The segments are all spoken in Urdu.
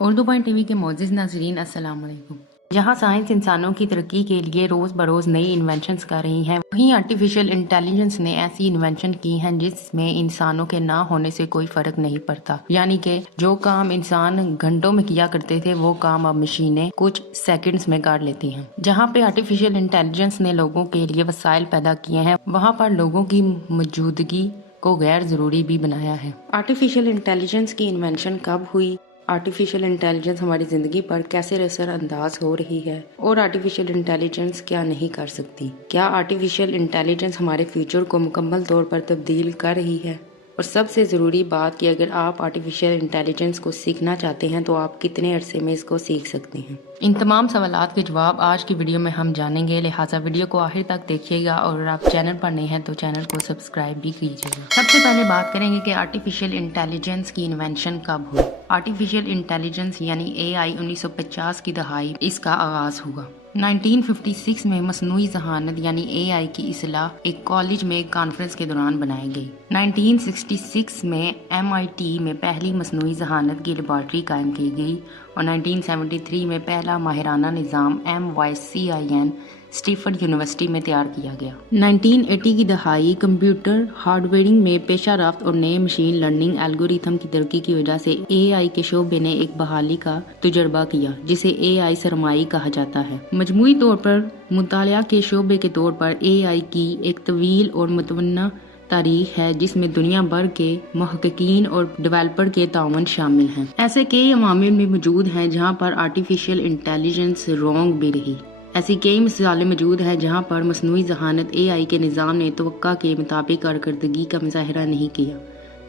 اردو پوائنٹ ٹی وی کے معزز ناظرین السلام علیکم۔ جہاں سائنس انسانوں کی ترقی کے لیے روز بروز نئی انوینشنز کر رہی ہیں، وہیں آرٹیفیشل انٹیلیجنس نے ایسی انوینشن کی ہیں جس میں انسانوں کے نہ ہونے سے کوئی فرق نہیں پڑتا، یعنی کہ جو کام انسان گھنٹوں میں کیا کرتے تھے وہ کام اب مشینیں کچھ سیکنڈز میں کر لیتی ہیں۔ جہاں پہ آرٹیفیشل انٹیلیجنس نے لوگوں کے لیے وسائل پیدا کیے ہیں، وہاں پر لوگوں کی موجودگی کو غیر ضروری بھی بنایا ہے۔ آرٹیفیشل انٹیلیجنس کی انوینشن کب ہوئی، آرٹیفیشل انٹیلیجنس ہماری زندگی پر کیسے اثر انداز ہو رہی ہے، اور آرٹیفیشل انٹیلیجنس کیا نہیں کر سکتی، کیا آرٹیفیشل انٹیلیجنس ہمارے فیوچر کو مکمل طور پر تبدیل کر رہی ہے، اور سب سے ضروری بات کہ اگر آپ آرٹیفیشل انٹیلیجنس کو سیکھنا چاہتے ہیں تو آپ کتنے عرصے میں اس کو سیکھ سکتے ہیں۔ ان تمام سوالات کے جواب آج کی ویڈیو میں ہم جانیں گے، لہٰذا ویڈیو کو آخر تک دیکھیے گا، اور اگر آپ چینل پر نئے ہیں تو چینل کو سبسکرائب بھی کیجیے گا۔ سب سے پہلے بات کریں گے کہ آرٹیفیشل انٹیلیجنس کی انوینشن کب ہوئی۔ آرٹیفیشل انٹیلیجنس یعنی AI 1950 کی دہائی اس کا آغاز ہوا۔ 1956 میں مصنوعی ذہانت یعنی AI کی اصطلاح ایک کالج میں ایک کانفرنس کے دوران بنائی گئی۔ 1966 میں MIT میں پہلی مصنوعی ذہانت کی لیبارٹری قائم کی گئی، اور 1973 میں پہلا ماہرانہ نظام MYCIN اسٹیفرڈ یونیورسٹی میں تیار کیا گیا۔ 1980 کی دہائی کمپیوٹر ہارڈ ویئرنگ میں پیش رفت اور نئے مشین لرننگ الگورتھم کی ترقی کی وجہ سے AI کے شعبے نے ایک بحالی کا تجربہ کیا جسے AI سرمائی کہا جاتا ہے۔ مجموعی طور پر مطالعہ کے شعبے کے طور پر AI کی ایک طویل اور متنوع تاریخ ہے جس میں دنیا بھر کے محققین اور ڈیولپر کے تعاون شامل ہیں۔ ایسے کئی عوامل بھی موجود ہیں جہاں پر آرٹیفیشل انٹیلیجنس رونگ بھی رہی۔ ایسی کئی مثالیں موجود ہیں جہاں پر مصنوعی ذہانت AI کے نظام نے توقع کے مطابق کارکردگی کا مظاہرہ نہیں کیا،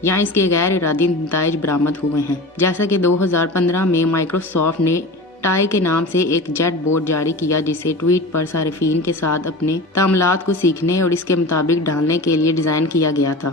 یا اس کے غیر ارادی نتائج برآمد ہوئے ہیں، جیسا کہ 2015 میں مائکروسافٹ نے ٹائی کے نام سے ایک چیٹ بوٹ جاری کیا جسے ٹویٹ پر صارفین کے ساتھ اپنے تعاملات کو سیکھنے اور اس کے مطابق ڈالنے کے لیے ڈیزائن کیا گیا تھا۔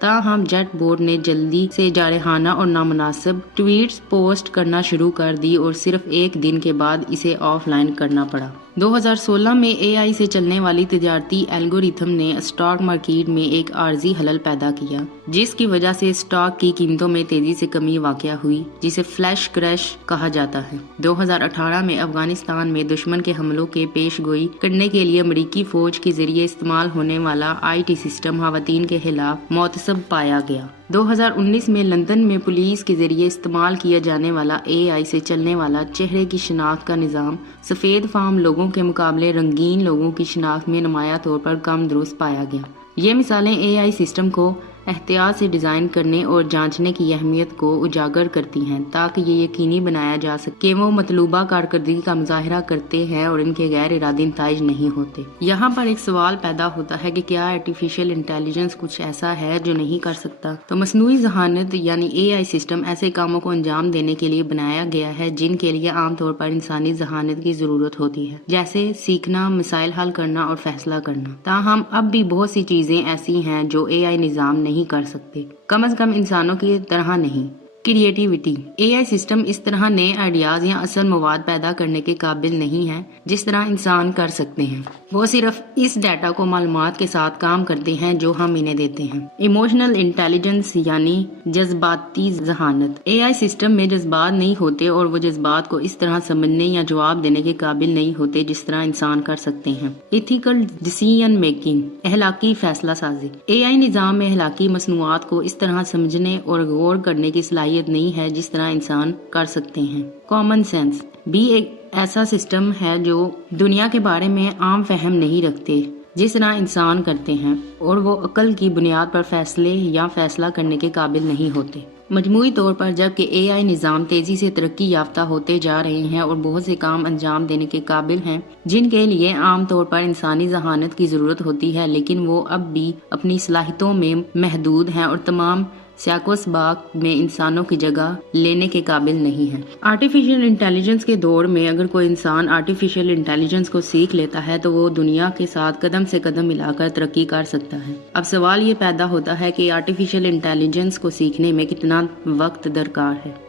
تاہم چیٹ بوٹ نے جلدی سے جارحانہ اور نامناسب ٹویٹس پوسٹ کرنا شروع کر دی اور صرف ایک دن کے بعد اسے آف لائن کرنا پڑا۔ 2016 میں AI سے چلنے والی تجارتی الگورتھم نے اسٹاک مارکیٹ میں ایک عارضی خلل پیدا کیا جس کی وجہ سے اسٹاک کی قیمتوں میں تیزی سے کمی واقع ہوئی، جسے فلیش کریش کہا جاتا ہے۔ 2018 میں افغانستان میں دشمن کے حملوں کے پیش گوئی کرنے کے لیے امریکی فوج کے ذریعے استعمال ہونے والا IT سسٹم خواتین کے خلاف متعصب پایا گیا۔ 2019 میں لندن میں پولیس کے ذریعے استعمال کیا جانے والا AI سے چلنے والا چہرے کی شناخت کا نظام سفید فام لوگوں کے مقابلے رنگین لوگوں کی شناخت میں نمایاں طور پر کم درست پایا گیا۔ یہ مثالیں AI سسٹم کو احتیاط سے ڈیزائن کرنے اور جانچنے کی اہمیت کو اجاگر کرتی ہیں تاکہ یہ یقینی بنایا جا سکے کہ وہ مطلوبہ کارکردگی کا مظاہرہ کرتے ہیں اور ان کے غیر ارادی نتائج نہیں ہوتے۔ یہاں پر ایک سوال پیدا ہوتا ہے کہ کیا آرٹیفیشل انٹیلیجنس کچھ ایسا ہے جو نہیں کر سکتا؟ تو مصنوعی ذہانت یعنی AI سسٹم ایسے کاموں کو انجام دینے کے لیے بنایا گیا ہے جن کے لیے عام طور پر انسانی ذہانت کی ضرورت ہوتی ہے، جیسے سیکھنا، مسائل حل کرنا اور فیصلہ کرنا۔ تاہم اب بھی بہت سی چیزیں ایسی ہیں جو AI نظام نہیں کر سکتے، کم از کم انسانوں کی طرح نہیں۔ کریٹیوٹی، AI سسٹم اس طرح نئے آئیڈیاز یا اصل مواد پیدا کرنے کے قابل نہیں ہے جس طرح انسان کر سکتے ہیں۔ وہ صرف اس ڈیٹا کو معلومات کے ساتھ کام کرتے ہیں جو ہم انہیں دیتے ہیں۔ ایموشنل انٹیلیجنس یعنی جذباتی ذہانت، AI سسٹم میں جذبات نہیں ہوتے اور وہ جذبات کو اس طرح سمجھنے یا جواب دینے کے قابل نہیں ہوتے جس طرح انسان کر سکتے ہیں۔ ایتھیکل ڈیسیژن میکنگ، اخلاقی فیصلہ سازی، AI نظام میں اخلاقی مصنوعات کو اس طرح سمجھنے اور غور کرنے کی صلاحیت نہیں ہے جس طرح انسان کر سکتے ہیں۔ کامن سینس بھی ایک ایسا سسٹم ہے جو دنیا کے بارے میں عام فہم نہیں رکھتے جس طرح انسان کرتے ہیں، اور وہ عقل کی بنیاد پر فیصلے یا فیصلہ کرنے کے قابل نہیں ہوتے۔ مجموعی طور پر جبکہ AI نظام تیزی سے ترقی یافتہ ہوتے جا رہے ہیں اور بہت سے کام انجام دینے کے قابل ہیں جن کے لیے عام طور پر انسانی ذہانت کی ضرورت ہوتی ہے، لیکن وہ اب بھی اپنی صلاحیتوں میں محدود ہیں اور تمام سیاق و سباق میں انسانوں کی جگہ لینے کے قابل نہیں ہے۔ آرٹیفیشل انٹیلیجنس کے دور میں اگر کوئی انسان آرٹیفیشل انٹیلیجنس کو سیکھ لیتا ہے تو وہ دنیا کے ساتھ قدم سے قدم ملا کر ترقی کر سکتا ہے۔ اب سوال یہ پیدا ہوتا ہے کہ آرٹیفیشل انٹیلیجنس کو سیکھنے میں کتنا وقت درکار ہے۔